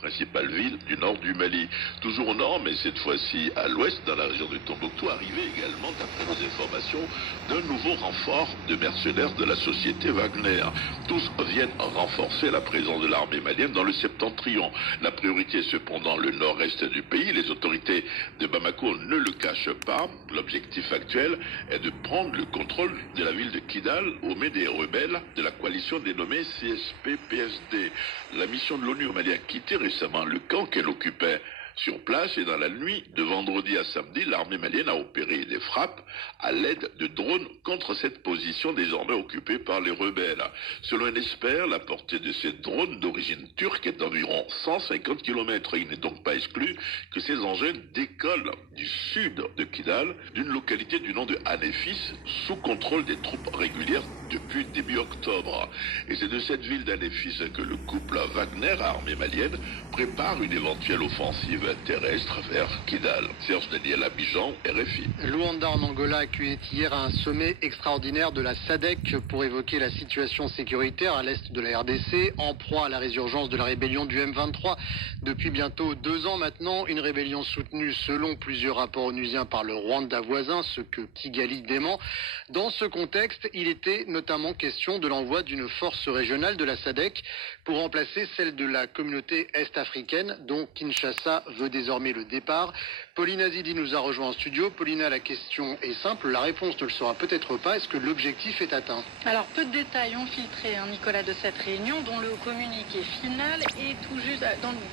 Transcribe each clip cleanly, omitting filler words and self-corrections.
principale ville du nord du Mali. Toujours au nord, mais cette fois-ci à l'ouest, dans la région de Tombouctou, arrivé également, d'après nos informations, d'un nouveau renfort de mercenaires de la société Wagner. Tous viennent renforcer la présence de l'armée malienne dans le septentrion. La priorité est cependant le nord-est du pays. Les autorités de Bamako ne le cachent pas. L'objectif actuel est de prendre le contrôle de la ville de Kidal au milieu des rebelles de la coalition dénommée CSP-PSD. La mission de l'ONU au Mali a quitté récemment le camp qu'elle occupait sur place, et dans la nuit de vendredi à samedi, l'armée malienne a opéré des frappes à l'aide de drones contre cette position désormais occupée par les rebelles. Selon un expert, la portée de ces drones d'origine turque est d'environ 150 km. Il n'est donc pas exclu que ces engins décollent du sud de Kidal, d'une localité du nom de Anéfis, sous contrôle des troupes régulières depuis début octobre. Et c'est de cette ville d'Anéfis que le couple Wagner, armée malienne, prépare une éventuelle offensive terrestre vers Kidal. Serge Daniel, Abidjan, RFI. Luanda en Angola accueillait hier un sommet extraordinaire de la SADC pour évoquer la situation sécuritaire à l'est de la RDC, en proie à la résurgence de la rébellion du M23 depuis bientôt 2 ans maintenant. Une rébellion soutenue selon plusieurs rapports onusiens par le Rwanda voisin, ce que Kigali dément. Dans ce contexte, il était notamment question de l'envoi d'une force régionale de la SADC pour remplacer celle de la communauté est-africaine dont Kinshasa veut désormais le départ. Pauline Azidi nous a rejoint en studio. Paulina, la question est simple, la réponse ne le sera peut-être pas. Est-ce que l'objectif est atteint? Alors, peu de détails ont filtré, Nicolas, de cette réunion, dont le communiqué final est tout juste,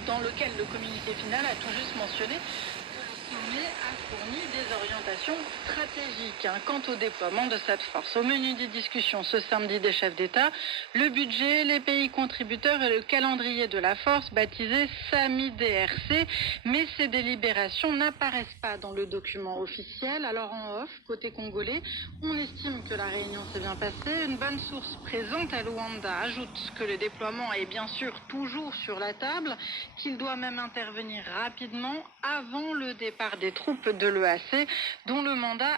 dans lequel le communiqué final a tout juste mentionné que le sommet a fourni des orientations stratégiques quant au déploiement de cette force. Au menu des discussions ce samedi des chefs d'État, le budget, les pays contributeurs et le calendrier de la force baptisé SAMI-DRC, mais ces délibérations n'apparaissent pas dans le document officiel. Alors en off, côté congolais, on estime que la réunion s'est bien passée. Une bonne source présente à Luanda ajoute que le déploiement est bien sûr toujours sur la table, qu'il doit même intervenir rapidement avant le départ des troupes de l'EAC, dont le mandat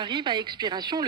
arrive à expiration